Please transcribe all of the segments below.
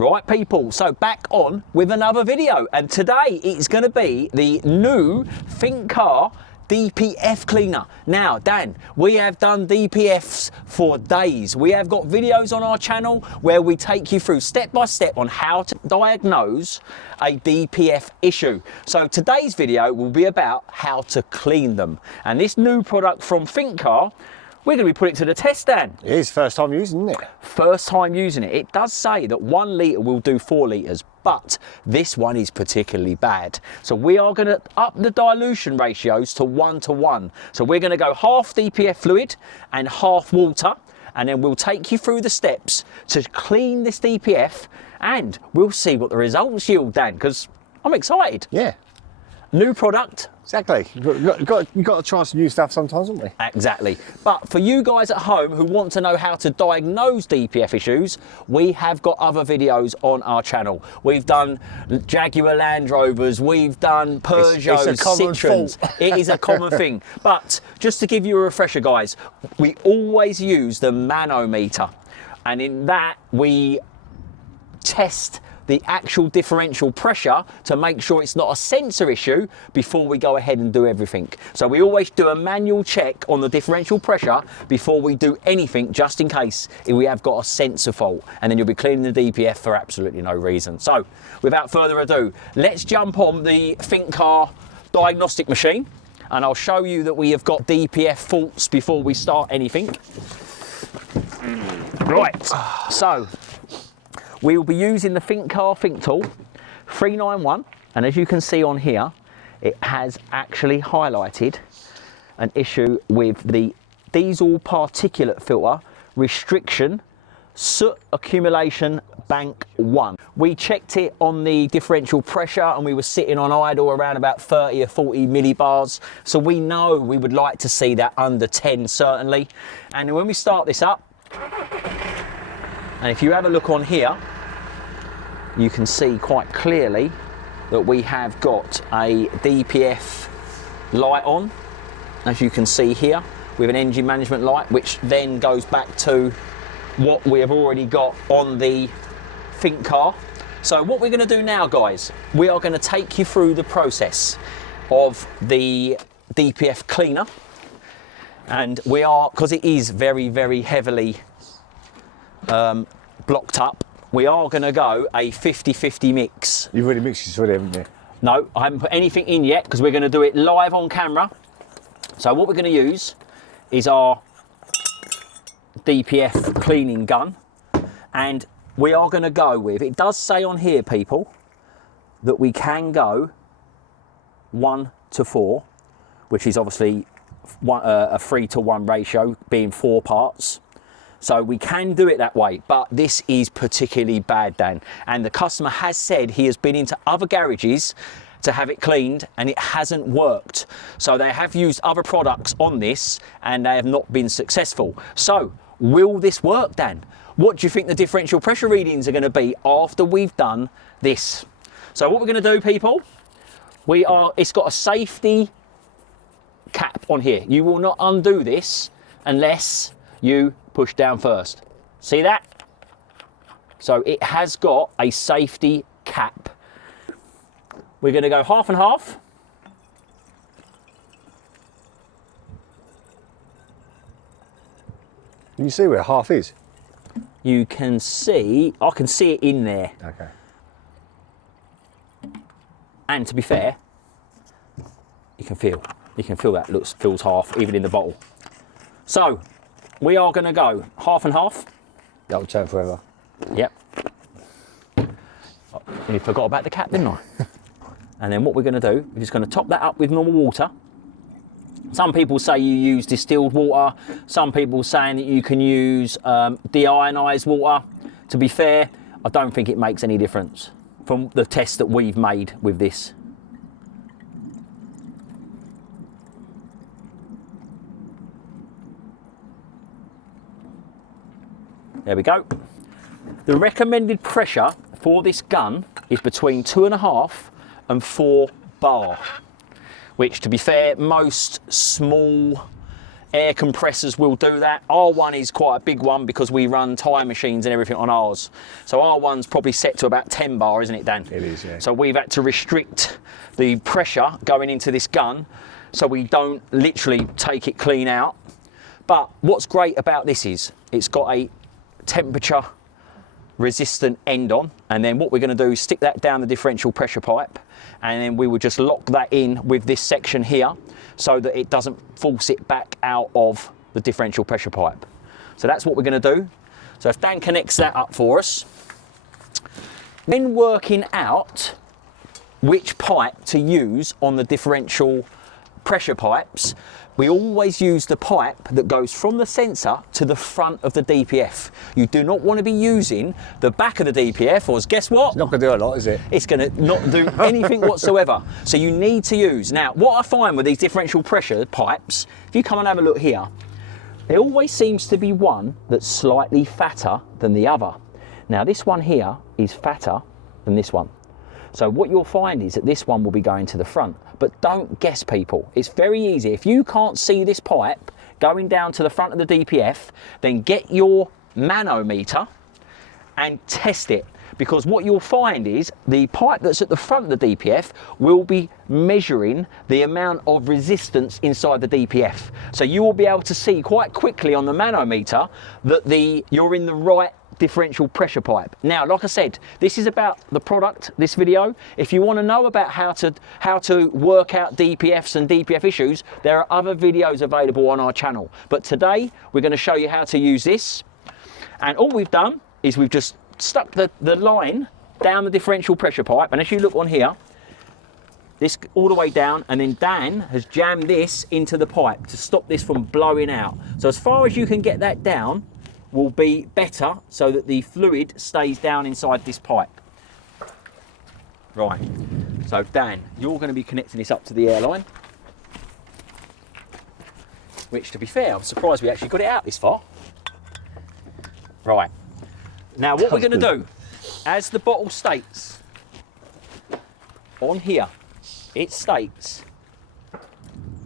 Right people, so back on with another video, and today it's going to be the new Thinkcar DPF cleaner. Now Dan, we have done DPFs for days. We have got videos on our channel where we take you through step by step on how to diagnose a DPF issue. So today's video will be about how to clean them, and this new product from Thinkcar, we're going to be putting it to the test, Dan. It is first time using, isn't it? First time using it. It does say that 1 litre will do 4 litres, but this one is particularly bad. So we are going to up the dilution ratios to 1:1. So we're going to go half DPF fluid and half water, and then we'll take you through the steps to clean this DPF, and we'll see what the results yield, Dan, because I'm excited. Yeah. New product. Exactly. You've got to try some new stuff sometimes, haven't we? Exactly. But for you guys at home who want to know how to diagnose DPF issues, we have got other videos on our channel. We've done Jaguar Land Rovers, we've done Peugeot, it's a common Citroens. It is a common thing. But just to give you a refresher, guys, we always use the manometer, and in that we test the actual differential pressure to make sure it's not a sensor issue before we go ahead and do everything. So we always do a manual check on the differential pressure before we do anything, just in case if we have got a sensor fault, and then you'll be cleaning the DPF for absolutely no reason. So without further ado, let's jump on the Thinkcar diagnostic machine, and I'll show you that we have got DPF faults before we start anything. Right, so we will be using the Thinkcar Think Tool 391, and as you can see on here, it has actually highlighted an issue with the diesel particulate filter restriction soot accumulation bank 1. We checked it on the differential pressure and we were sitting on idle around about 30 or 40 millibars, so we know we would like to see that under 10 certainly. And when we start this up, and if you have a look on here, you can see quite clearly that we have got a DPF light on, as you can see here, with an engine management light, which then goes back to what we have already got on the Thinkcar. So what we're going to do now, guys, we are going to take you through the process of the DPF cleaner, and we are, because it is very, very heavily blocked up, we are going to go a 50-50 mix. You've already mixed this already, haven't you? No, I haven't put anything in yet because we're going to do it live on camera. So what we're going to use is our DPF cleaning gun, and we are going to go with, it does say on here, people, that we can go 1:4, which is obviously a 3:1 ratio, being 4 parts. So we can do it that way, but this is particularly bad, Dan. And the customer has said he has been into other garages to have it cleaned and it hasn't worked. So they have used other products on this and they have not been successful. So will this work, Dan? What do you think the differential pressure readings are going to be after we've done this? So what we're going to do, people, it's got a safety cap on here. You will not undo this unless you push down first. See that? So it has got a safety cap. We're going to go half and half. Can you see where half is? You can see, I can see it in there. Okay. And to be fair, you can feel that feels half, even in the bottle. So we are going to go half and half. That'll turn forever. Yep. And you forgot about the cap, didn't I? And then what we're going to do, we're just going to top that up with normal water. Some people say you use distilled water. Some people saying that you can use deionized water. To be fair, I don't think it makes any difference from the test that we've made with this. There we go. The recommended pressure for this gun is between 2.5 and 4 bar, which, to be fair, most small air compressors will do that. Our one is quite a big one because we run tyre machines and everything on ours. So our one's probably set to about 10 bar, isn't it, Dan? It is, yeah. So we've had to restrict the pressure going into this gun so we don't literally take it clean out. But what's great about this is it's got a temperature resistant end on, and then what we're going to do is stick that down the differential pressure pipe, and then we will just lock that in with this section here so that it doesn't force it back out of the differential pressure pipe. So that's what we're going to do. So if Dan connects that up for us, when working out which pipe to use on the differential pressure pipes, we always use the pipe that goes from the sensor to the front of the DPF. You do not want to be using the back of the DPF, or guess what? It's not going to do a lot, is it? It's going to not do anything whatsoever. So you need to use. Now, what I find with these differential pressure pipes, if you come and have a look here, there always seems to be one that's slightly fatter than the other. Now, this one here is fatter than this one. So what you'll find is that this one will be going to the front. But don't guess, people. It's very easy. If you can't see this pipe going down to the front of the DPF, then get your manometer and test it. Because what you'll find is the pipe that's at the front of the DPF will be measuring the amount of resistance inside the DPF. So you will be able to see quite quickly on the manometer that you're in the right differential pressure pipe. Now, like I said, this is about the product, this video. If you want to know about how to work out DPFs and DPF issues, there are other videos available on our channel. But today, we're going to show you how to use this. And all we've done is we've just stuck the line down the differential pressure pipe. And as you look on here, this all the way down, and then Dan has jammed this into the pipe to stop this from blowing out. So as far as you can get that down, will be better so that the fluid stays down inside this pipe. Right, so Dan, you're going to be connecting this up to the airline, which, to be fair, I'm surprised we actually got it out this far. Right, now what we're going to do, as the bottle states on here, it states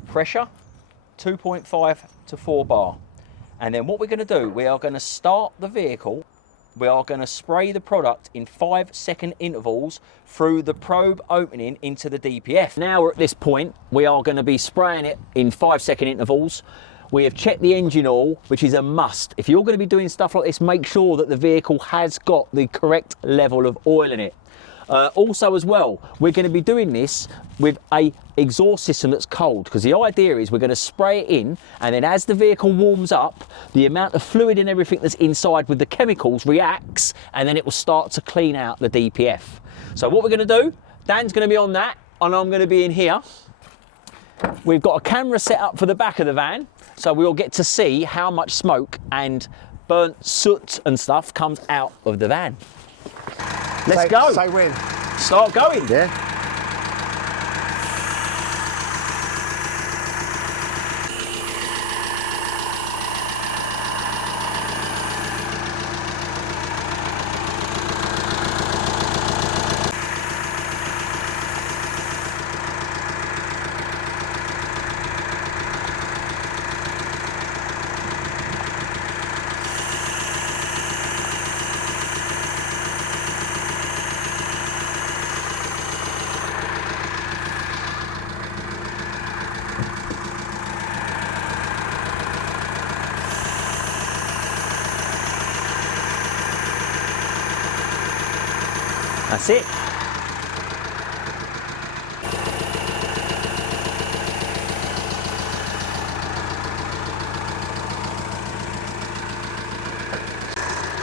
pressure 2.5 to 4 bar. And then what we're going to do, we are going to start the vehicle, we are going to spray the product in 5-second intervals through the probe opening into the DPF. Now we're at this point, we are going to be spraying it in 5-second intervals. We have checked the engine oil, which is a must. If you're going to be doing stuff like this, make sure that the vehicle has got the correct level of oil in it. Also as well, we're going to be doing this with a exhaust system that's cold, because the idea is we're going to spray it in, and then as the vehicle warms up, the amount of fluid and everything that's inside with the chemicals reacts, and then it will start to clean out the DPF. So what we're going to do, Dan's going to be on that, and I'm going to be in here. We've got a camera set up for the back of the van, so we'll get to see how much smoke and burnt soot and stuff comes out of the van. Let's go. Say when. Start going. Yeah. That's it.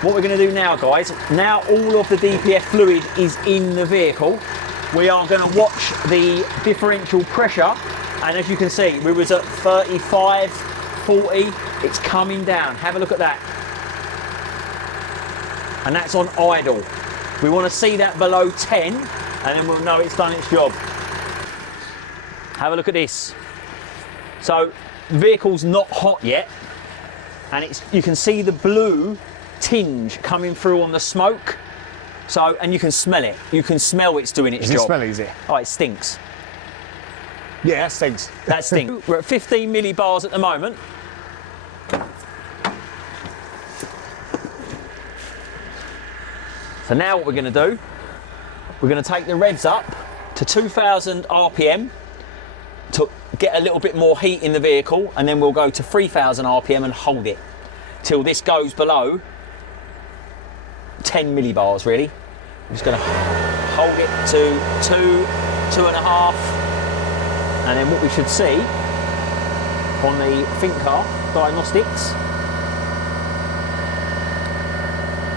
What we're going to do now, guys, now all of the DPF fluid is in the vehicle, we are going to watch the differential pressure, and as you can see, we was at 35, 40, it's coming down. Have a look at that. And that's on idle. We want to see that below 10, and then we'll know it's done its job. Have a look at this. So the vehicle's not hot yet, and you can see the blue tinge coming through on the smoke. So, and you can smell it. You can smell it's doing its job. Does it smell easy? Oh, it stinks. Yeah, that stinks. That stinks. We're at 15 millibars at the moment. So now what we're going to do, we're going to take the revs up to 2000 RPM to get a little bit more heat in the vehicle, and then we'll go to 3000 RPM and hold it till this goes below 10 millibars really. I'm just going to hold it to 2.5, and then what we should see on the Thinkcar diagnostics,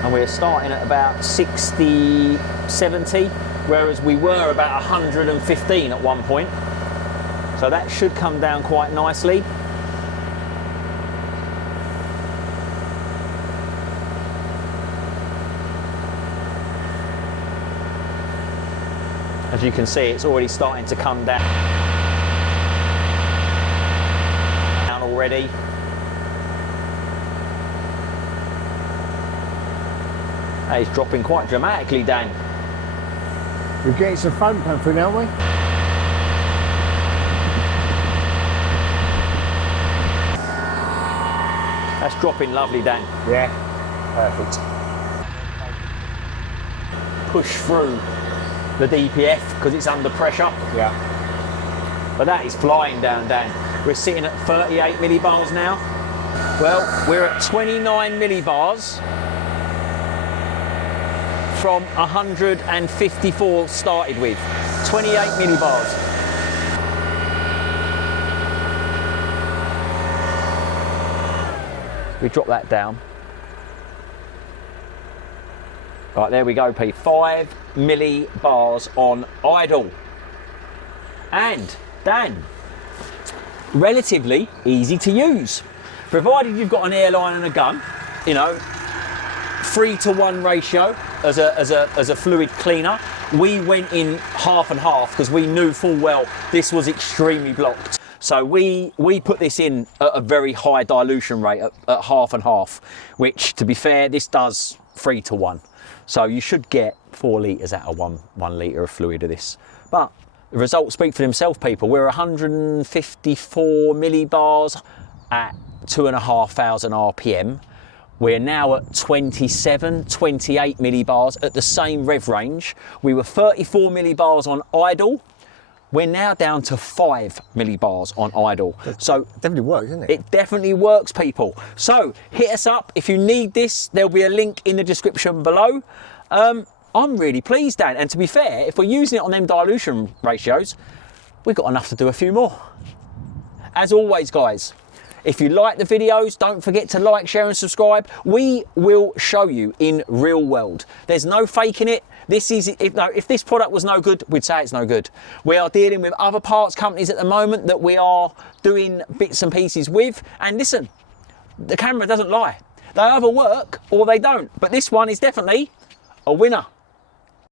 and we're starting at about 60, 70, whereas we were about 115 at one point. So that should come down quite nicely. As you can see, it's already starting to come down already. That is dropping quite dramatically, Dan. We're getting some foam coming through now, aren't we? That's dropping lovely, Dan. Yeah, perfect. Push through the DPF because it's under pressure. Yeah. But that is flying down, Dan. We're sitting at 38 millibars now. Well, we're at 29 millibars from 154 started with. 28 millibars. We drop that down. Right, there we go, P. 5 millibars on idle. And, Dan, relatively easy to use. Provided you've got an airline and a gun, you know, 3-to-1 ratio as a fluid cleaner. We went in half and half because we knew full well this was extremely blocked. So we put this in at a very high dilution rate at half and half, which, to be fair, this does 3-to-1. So you should get 4 litres out of one litre of fluid of this. But the results speak for themselves, people. We're 154 millibars at 2,500 RPM. We're now at 27, 28 millibars at the same rev range. We were 34 millibars on idle. We're now down to 5 millibars on idle. So it definitely works, doesn't it? It definitely works, people. So hit us up if you need this. There'll be a link in the description below. I'm really pleased, Dan. And to be fair, if we're using it on them dilution ratios, we've got enough to do a few more. As always, guys, if you like the videos, don't forget to like, share and subscribe. We will show you in real world. There's no faking it. This is, if this product was no good, we'd say it's no good. We are dealing with other parts companies at the moment that we are doing bits and pieces with. And listen, the camera doesn't lie. They either work or they don't. But this one is definitely a winner.